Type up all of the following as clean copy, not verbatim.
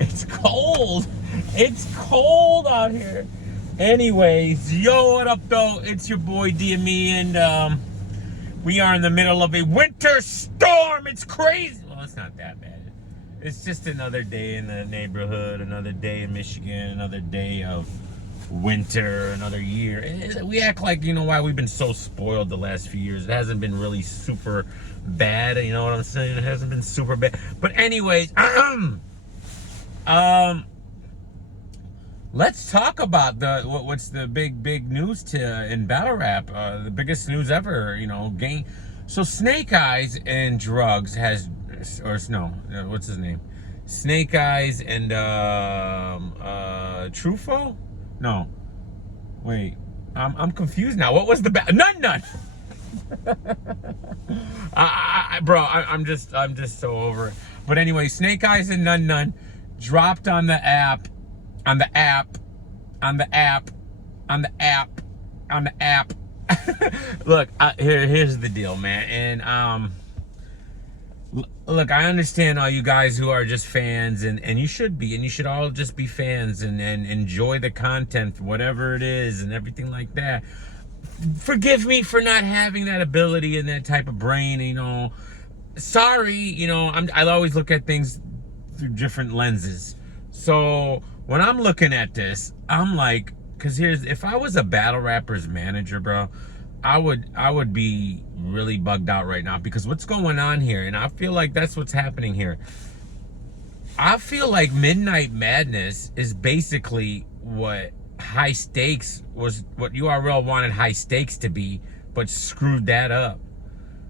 It's cold. It's cold out here. Anyways, yo, what up, though? It's your boy DME, and we are in the middle of a winter storm. It's crazy. Well, it's not that bad. It's just another day in the neighborhood, another day in Michigan, another day of winter, another year. We act like, why we've been so spoiled the last few years. It hasn't been really super bad, you know what I'm saying? It hasn't been super bad. But anyways, let's talk about what's the big news in battle rap. The biggest news ever, gang. So Snake Eyes and Drugs has, or no, what's his name? Snake Eyes and Truffaut? No, wait, I'm confused now. What was the None. Bro, I'm just so over it. But anyway, Snake Eyes and None dropped on the app. Look, here's the deal, man. And look, I understand all you guys who are just fans, and you should be, and you should all just be fans and enjoy the content, whatever it is, and everything like that. Forgive me for not having that ability and that type of brain, Sorry, I'll always look at things through different lenses. So when I'm looking at this, I'm like, because if I was a battle rapper's manager, bro, I would be really bugged out right now, because what's going on here, and I feel like that's what's happening here. I feel like Midnight Madness is basically what High Stakes was, what URL wanted High Stakes to be, but screwed that up.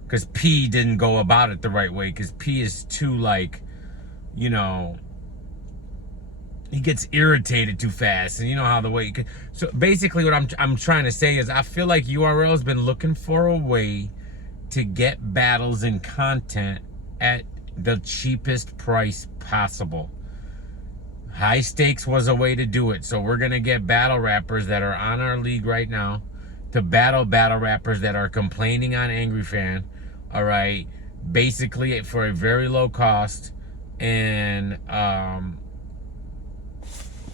Because P didn't go about it the right way, because P is too, like, he gets irritated too fast, and you know how the way. So basically, what I'm trying to say is, I feel like URL has been looking for a way to get battles and content at the cheapest price possible. High Stakes was a way to do it, so we're gonna get battle rappers that are on our league right now to battle rappers that are complaining on Angry Fan. All right, basically for a very low cost, and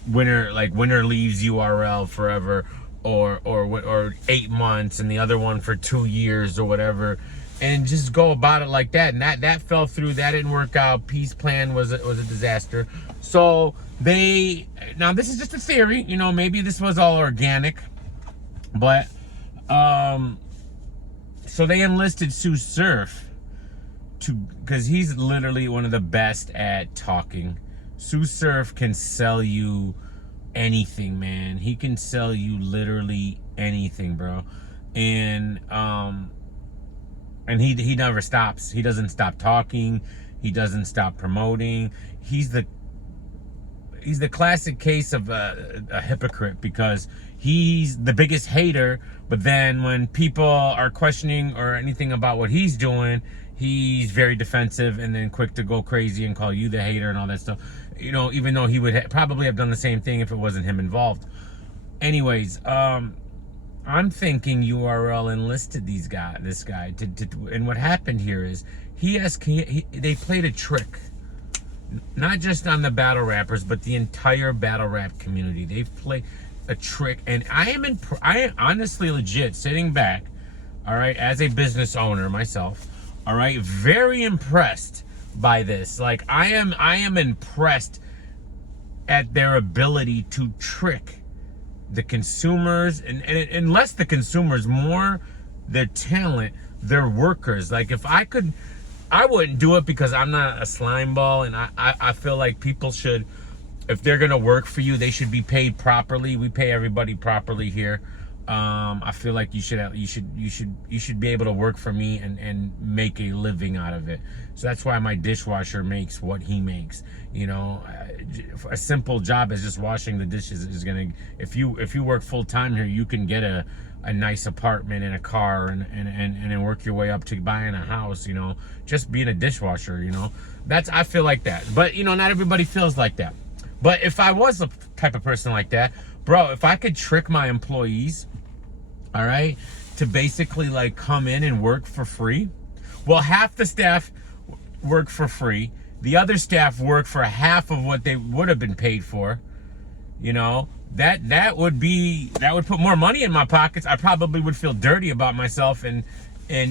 winner leaves URL forever, or 8 months, and the other one for 2 years or whatever, and just go about it like that. And that fell through. That didn't work out. Peace Plan was a disaster. So now this is just a theory, maybe this was all organic, but so they enlisted Sue Surf because he's literally one of the best at talking. Sue Surf can sell you anything, man. He can sell you literally anything, bro. And he never stops. He doesn't stop talking. He doesn't stop promoting. He's the classic case of a hypocrite, because he's the biggest hater, but then when people are questioning or anything about what he's doing, he's very defensive and then quick to go crazy and call you the hater and all that stuff. Even though he would probably have done the same thing if it wasn't him involved. Anyways, I'm thinking URL enlisted this guy to and what happened here is they played a trick, not just on the battle rappers, but the entire battle rap community. They've played a trick, and I am honestly legit sitting back, all right, as a business owner myself, all right, very impressed by this. Like, I am impressed at their ability to trick the consumers, and less the consumers, more their talent, their workers. Like, if I could, I wouldn't do it, because I'm not a slime ball, and I feel like people should, if they're gonna work for you, they should be paid properly. We pay everybody properly here. I feel like you should be able to work for me and make a living out of it. So that's why my dishwasher makes what he makes. A simple job as just washing the dishes is gonna, if you work full time here, you can get a nice apartment and a car and work your way up to buying a house, just being a dishwasher, I feel like that. But not everybody feels like that. But if I was the type of person like that, bro, if I could trick my employees, all right, to basically like come in and work for free. Well, half the staff work for free, The other staff work for half of what they would have been paid for. You know, that would put more money in my pockets. I probably would feel dirty about myself and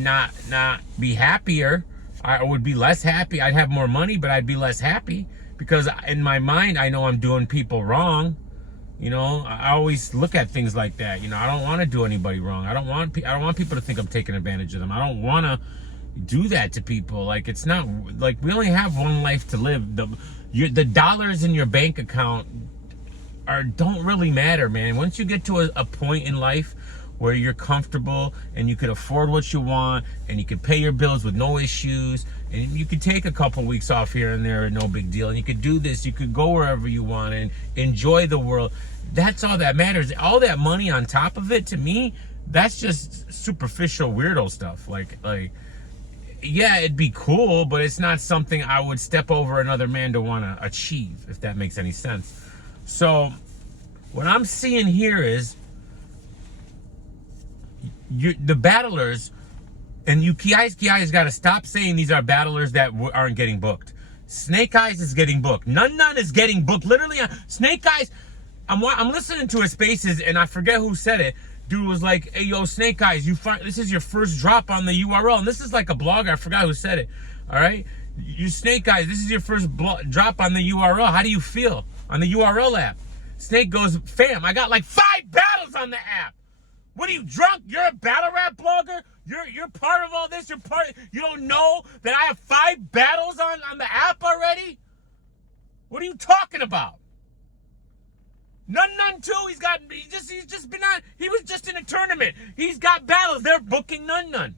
not be happier. I would be less happy. I'd have more money, but I'd be less happy because in my mind, I know I'm doing people wrong. You know, I always look at things like that. You know, I don't want to do anybody wrong. I don't want people to think I'm taking advantage of them. I don't want to do that to people. Like, it's not like we only have one life to live. The dollars in your bank account don't really matter, man. Once you get to a point in life where you're comfortable and you can afford what you want and you can pay your bills with no issues and you can take a couple weeks off here and there, no big deal, and you could do this, you could go wherever you want and enjoy the world. That's all that matters. All that money on top of it, to me, that's just superficial weirdo stuff. Like yeah, it'd be cool, but it's not something I would step over another man to want to achieve, if that makes any sense. So what I'm seeing here is the battlers, and you guys got to stop saying these are battlers that aren't getting booked. Snake Eyes is getting booked. Nun is getting booked. Literally, Snake Eyes, I'm listening to his spaces, and I forget who said it. Dude was like, hey, yo, Snake Eyes, this is your first drop on the URL. And this is like a blogger. I forgot who said it. All right? You Snake Eyes, this is your first drop on the URL. How do you feel on the URL app? Snake goes, fam, I got like 5 battles on the app. What are you, drunk? You're a battle rap blogger? You're part of all this? You don't know that I have 5 battles on the app already? What are you talking about? Nun too. He was just in a tournament. He's got battles. They're booking Nun.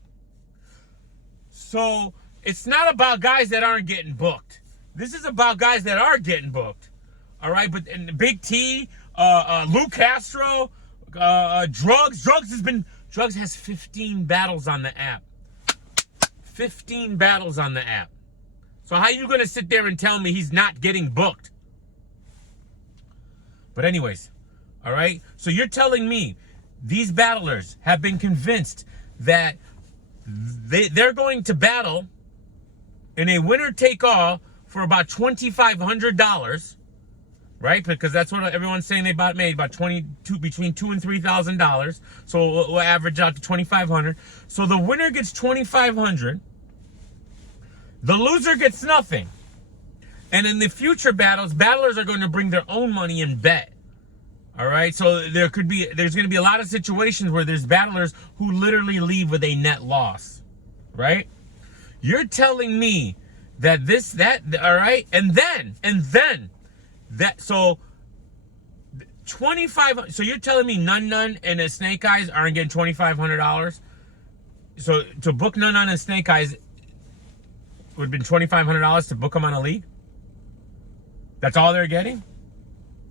So it's not about guys that aren't getting booked. This is about guys that are getting booked. All right, but and Big T, Lou Castro, Drugs has 15 battles on the app. 15 battles on the app. So how you gonna sit there and tell me he's not getting booked? But anyways, all right? So you're telling me these battlers have been convinced that they're going to battle in a winner-take-all for about $2,500, right? Because that's what everyone's saying they made, about between $2,000 and $3,000. So we'll average out to $2,500. So the winner gets $2,500. The loser gets nothing. And in the future battles, battlers are going to bring their own money and bet. All right, so there's going to be a lot of situations where there's battlers who literally leave with a net loss, right? You're telling me that all right, and then so 25. So you're telling me Nun and the Snake Eyes aren't getting $2,500. So to book Nun and Snake Eyes would have been $2,500 to book them on a league. That's all they're getting?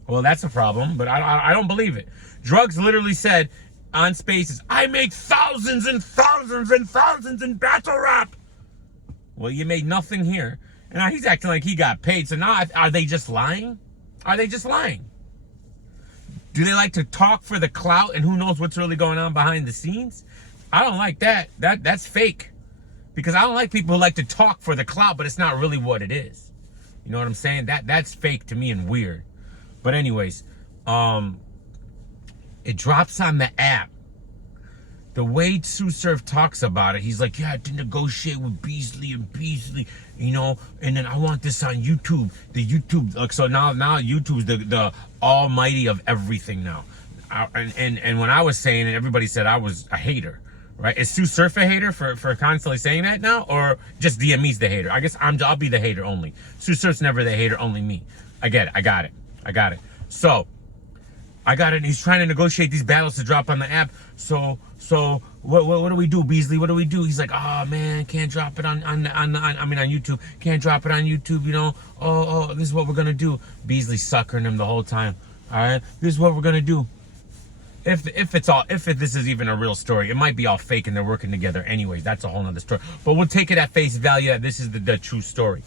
Well, that's a problem, but I don't believe it. Drugs literally said on Spaces, I make thousands and thousands and thousands in battle rap. Well, you made nothing here. And now he's acting like he got paid. So now, are they just lying? Are they just lying? Do they like to talk for the clout and who knows what's really going on behind the scenes? I don't like that. That's fake. Because I don't like people who like to talk for the clout, but it's not really what it is. You know what I'm saying? That's fake to me and weird. But anyways, it drops on the app. The way Tsu Surf talks about it, he's like, yeah, I had to negotiate with Beasley, you know, and then I want this on YouTube. The YouTube, like, so now YouTube's the almighty of everything now. And when I was saying it, everybody said I was a hater, right? Is Tsu Surf a hater for constantly saying that now, or just DME's the hater? I guess I'll be the hater only. Tsu Surf's never the hater, only me. I get it. I got it. So I got it. And he's trying to negotiate these battles to drop on the app. So what do we do, Beasley? What do we do? He's like, oh man, can't drop it on YouTube. Can't drop it on YouTube, you know. Oh, this is what we're gonna do. Beasley suckering him the whole time. All right, this is what we're gonna do. If this is even a real story, it might be all fake and they're working together anyways. That's a whole nother story. But we'll take it at face value that this is the true story.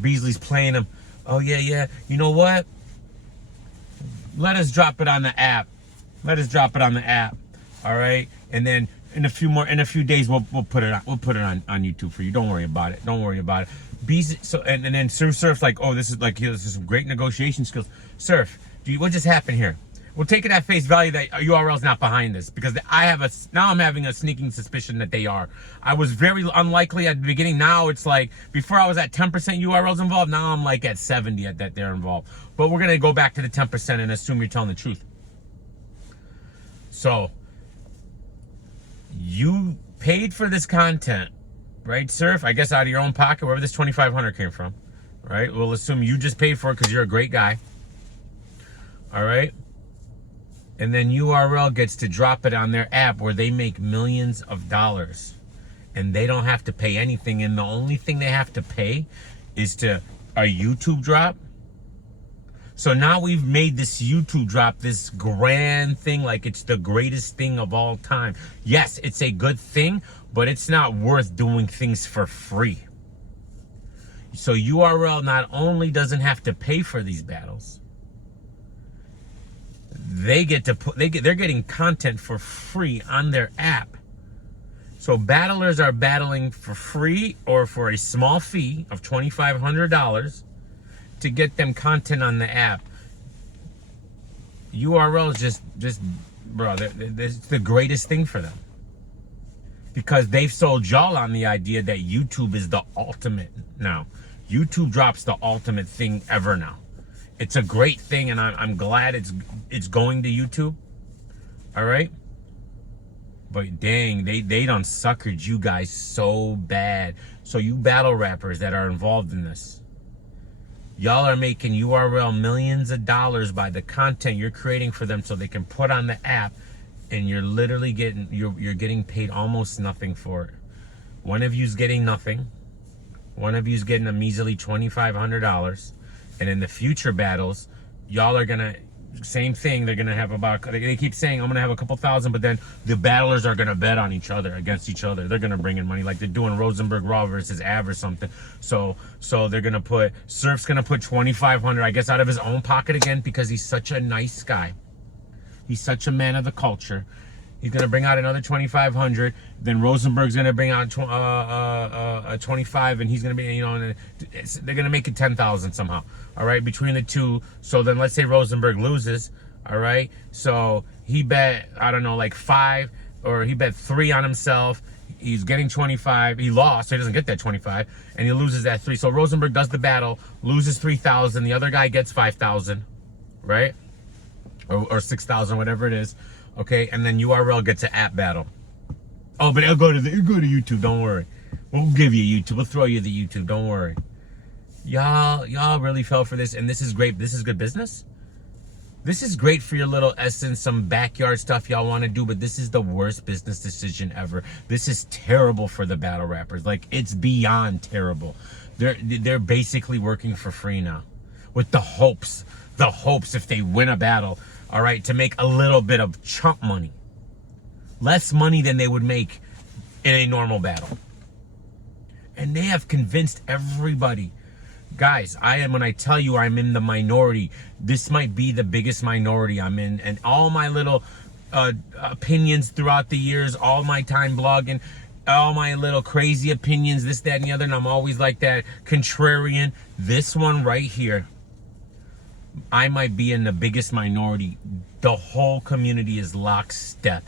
Beasley's playing him. Oh yeah. You know what? Let us drop it on the app. All right, and then in a few days we'll put it on YouTube for you. Don't worry about it. Don't worry about it. So and then Surf's like, oh, this is some great negotiation skills. Surf, what just happened here? We'll take it at face value that URL's not behind this, because now I'm having a sneaking suspicion that they are. I was very unlikely at the beginning. Now it's like, before I was at 10% URLs involved, now I'm like at 70 that they're involved. But we're gonna go back to the 10% and assume you're telling the truth. So you paid for this content, right, Surf? I guess out of your own pocket, wherever this 2,500 came from, right? We'll assume you just paid for it because you're a great guy. All right. And then URL gets to drop it on their app where they make millions of dollars and they don't have to pay anything. And the only thing they have to pay is to a YouTube drop. So now we've made this YouTube drop this grand thing, like it's the greatest thing of all time. Yes, it's a good thing, but it's not worth doing things for free. So URL not only doesn't have to pay for these battles, they're getting content for free on their app. So battlers are battling for free or for a small fee of $2,500 to get them content on the app. URL is just bro, it's the greatest thing for them, because they've sold y'all on the idea that YouTube is the ultimate now. YouTube drops the ultimate thing ever now. It's a great thing, and I'm glad it's going to YouTube. All right, but dang, they done suckered you guys so bad. So you battle rappers that are involved in this, y'all are making URL millions of dollars by the content you're creating for them, so they can put on the app, and you're literally you're getting paid almost nothing for it. One of you's getting nothing. One of you's getting a measly $2,500. And in the future battles, y'all are gonna, same thing. They're gonna have they keep saying, I'm gonna have a couple thousand, but then the battlers are gonna bet on each other, against each other. They're gonna bring in money, like they're doing Rosenberg Raw versus Av or something. So they're gonna Surf's gonna put 2,500, I guess, out of his own pocket again, because he's such a nice guy. He's such a man of the culture. He's gonna bring out another 2,500. Then Rosenberg's gonna bring out 25, and he's gonna be, and they're gonna make it 10,000 somehow. All right, between the two. So then let's say Rosenberg loses. All right, so he bet, I don't know, like 5, or he bet 3 on himself. He's getting 25. He lost, so he doesn't get that 25, and he loses that 3. So Rosenberg does the battle, loses 3,000. The other guy gets 5,000, right? Or 6,000, whatever it is. Okay, and then URL gets an app battle. Oh, but it'll go to YouTube. Don't worry. We'll give you YouTube. We'll throw you the YouTube. Don't worry. Y'all really fell for this, and this is great. This is good business. This is great for your little essence, some backyard stuff y'all want to do, but this is the worst business decision ever. This is terrible for the battle rappers. Like, it's beyond terrible. They're basically working for free now, with the hopes if they win a battle, all right, to make a little bit of chump money. Less money than they would make in a normal battle. And they have convinced everybody. Guys, when I tell you I'm in the minority, this might be the biggest minority I'm in. And all my little opinions throughout the years, all my time blogging, all my little crazy opinions, this, that, and the other, and I'm always like that contrarian. This one right here, I might be in the biggest minority. The whole community is lockstep.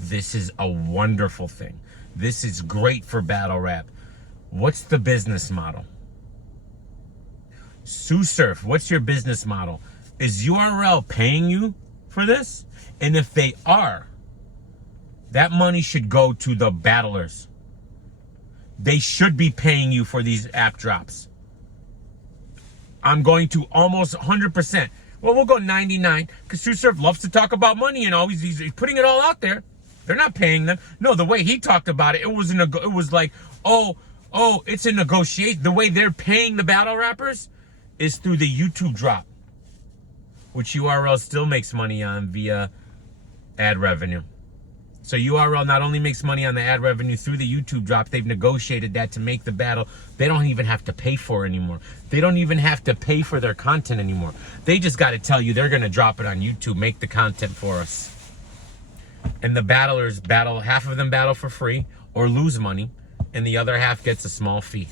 This is a wonderful thing. This is great for battle rap. What's the business model? Surf, what's your business model? Is URL paying you for this? And if they are, that money should go to the battlers. They should be paying you for these app drops. I'm going to almost 100%. Well, we'll go 99, because Surf loves to talk about money and always he's putting it all out there. They're not paying them. No, the way he talked about it, it was like, oh, it's a negotiation. The way they're paying the battle rappers is through the YouTube drop, which URL still makes money on via ad revenue. So URL not only makes money on the ad revenue through the YouTube drop, they've negotiated that to make the battle. They don't even have to pay for it anymore. They don't even have to pay for their content anymore. They just got to tell you they're going to drop it on YouTube, make the content for us. And the battlers battle, half of them battle for free or lose money, and the other half gets a small fee.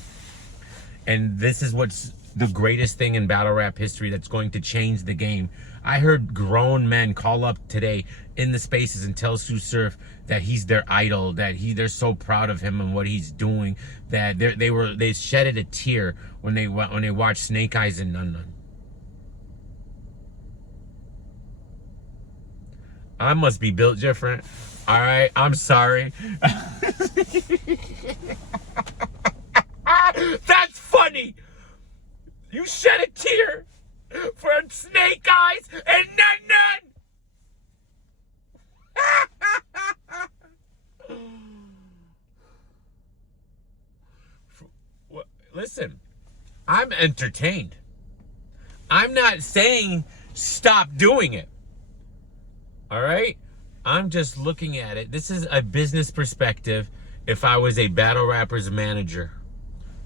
And this is what's the greatest thing in battle rap history that's going to change the game. I heard grown men call up today in the spaces and tell Tsu Surf that he's their idol, that they're so proud of him and what he's doing, that they shedded a tear when they watched Snake Eyes and Nun Nun. I must be built different. All right, I'm sorry. That's funny. You shed a tear for Snake Eyes and Nun Nun. Listen, I'm entertained. I'm not saying stop doing it. All right? I'm just looking at it. This is a business perspective if I was a battle rapper's manager.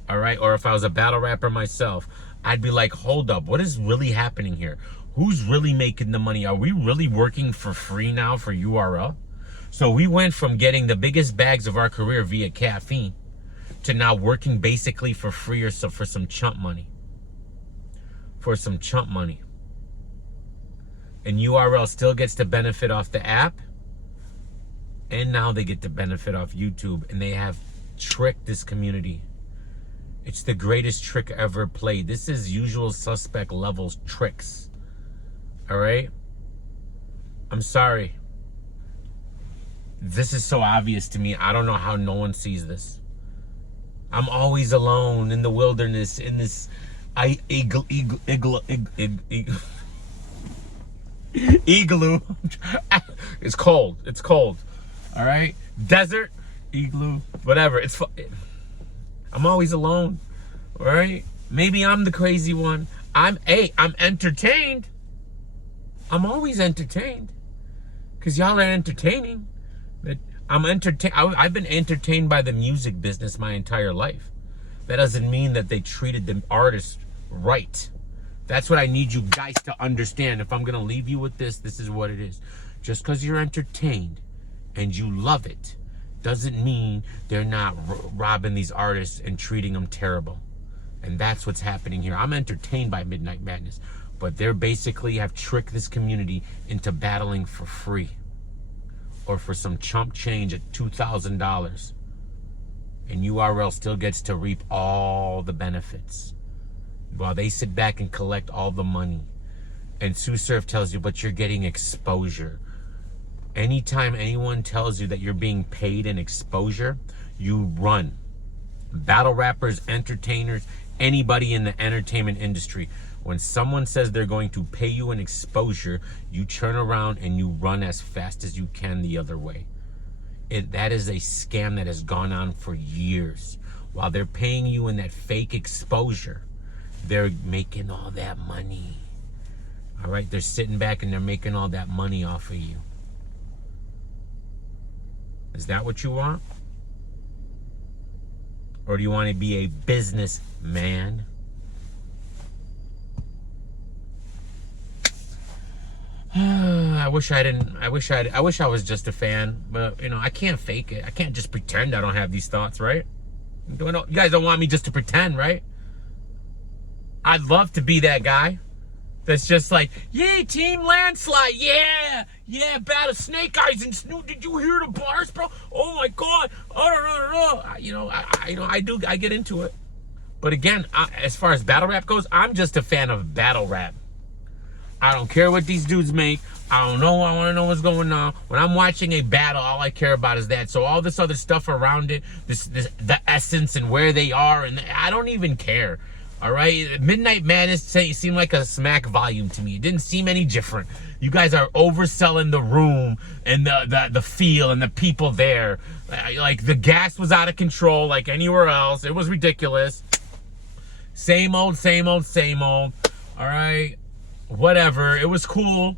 All right? Or if I was a battle rapper myself, I'd be like, hold up. What is really happening here? Who's really making the money? Are we really working for free now for URL? So we went from getting the biggest bags of our career via caffeine to now working basically for free or so for some chump money. For some chump money. And URL still gets to benefit off the app. And now they get to benefit off YouTube. And they have tricked this community. It's the greatest trick ever played. This is Usual Suspect levels tricks. All right? I'm sorry. This is so obvious to me. I don't know how no one sees this. I'm always alone in the wilderness, in this igloo. It's cold. It's cold. All right? Desert, igloo, whatever. I'm always alone. All right? Maybe I'm the crazy one. I'm entertained. I'm always entertained. Because y'all are entertaining. But I've been entertained by the music business my entire life. That doesn't mean that they treated the artists right. That's what I need you guys to understand. If I'm going to leave you with this, this is what it is. Just because you're entertained and you love it doesn't mean they're not robbing these artists and treating them terrible. And that's what's happening here. I'm entertained by Midnight Madness, but they're basically have tricked this community into battling for free or for some chump change at $2,000. And URL still gets to reap all the benefits while they sit back and collect all the money. And Tsu Surf tells you, but you're getting exposure. Anytime anyone tells you that you're being paid in exposure, you run. Battle rappers, entertainers, anybody in the entertainment industry, when someone says they're going to pay you in exposure, you turn around and you run as fast as you can the other way. That is a scam that has gone on for years. While they're paying you in that fake exposure, they're making all that money. All right? They're sitting back and they're making all that money off of you. Is that what you want? Or do you want to be a businessman? I wish I was just a fan, but you know, I can't fake it. I can't just pretend I don't have these thoughts, right? You guys don't want me just to pretend, right? I'd love to be that guy that's just like, yay, Team Landslide, yeah, battle Snake Eyes and Snoop. Did you hear the bars, bro? Oh my God, I get into it. But again, as far as battle rap goes, I'm just a fan of battle rap. I don't care what these dudes make. I don't know. I want to know what's going on. When I'm watching a battle, all I care about is that. So all this other stuff around it, the essence and where they are, and I don't even care. All right, Midnight Madness seemed like a smack volume to me. It didn't seem any different. You guys are overselling the room and the feel and the people there. Like the gas was out of control, like anywhere else. It was ridiculous. Same old, same old, same old. All right, whatever. It was cool,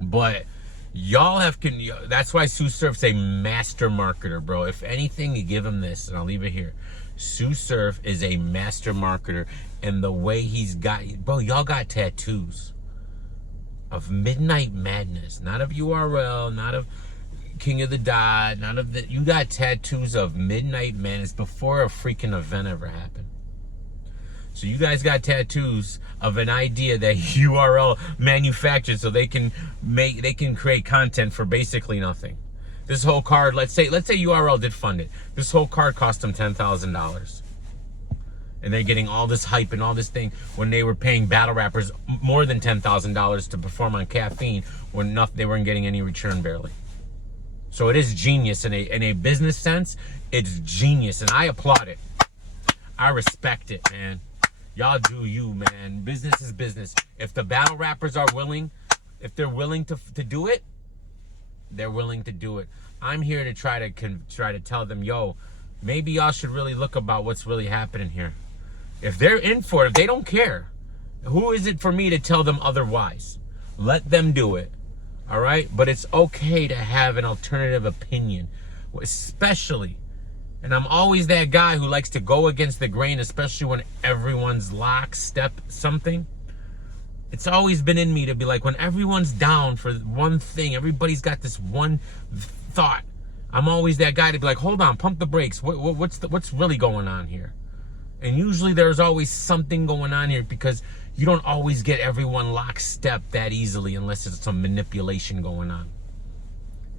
but y'all that's why Tsu Surf's a master marketer, bro. If anything, you give him this, and I'll leave it here. Tsu Surf is a master marketer, and the way he's got, bro, y'all got tattoos. of Midnight Madness, not of URL, not of King of the Dot, none of that. You got tattoos of Midnight Madness before a freaking event ever happened. So you guys got tattoos of an idea that URL manufactured so they can create content for basically nothing. This whole card, let's say URL did fund it. This whole card cost them $10,000. And they're getting all this hype and all this thing when they were paying battle rappers more than $10,000 to perform on Caffeine when they weren't getting any return barely. So it is genius in a business sense. It's genius, and I applaud it. I respect it, man. Y'all do you, man. Business is business. If the battle rappers are willing, if they're willing to do it, they're willing to do it. I'm here to try to tell them, yo, maybe y'all should really look about what's really happening here. If they're in for it, if they don't care, who is it for me to tell them otherwise? Let them do it. All right? But it's okay to have an alternative opinion, especially, and I'm always that guy who likes to go against the grain, especially when everyone's lockstep something. It's always been in me to be like, when everyone's down for one thing, everybody's got this one thought. I'm always that guy to be like, hold on, pump the brakes. What's really going on here? And usually there's always something going on here because you don't always get everyone lockstep that easily unless there's some manipulation going on.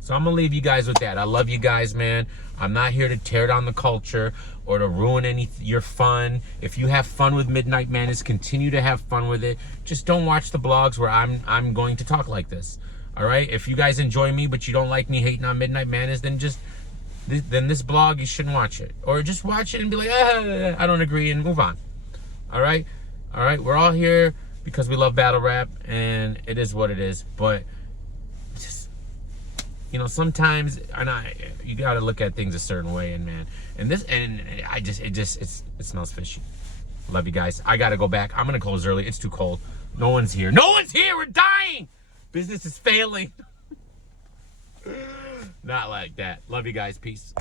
So I'm going to leave you guys with that. I love you guys, man. I'm not here to tear down the culture or to ruin your fun. If you have fun with Midnight Madness, continue to have fun with it. Just don't watch the blogs where I'm going to talk like this. All right? If you guys enjoy me but you don't like me hating on Midnight Madness, then this blog, you shouldn't watch it. Or just watch it and be like, I don't agree, and move on. All right? All right? We're all here because we love battle rap, and it is what it is. But just, you know, sometimes you got to look at things a certain way, and man, it smells fishy. Love you guys. I got to go back. I'm going to close early. It's too cold. No one's here. No one's here. We're dying. Business is failing. Not like that. Love you guys. Peace.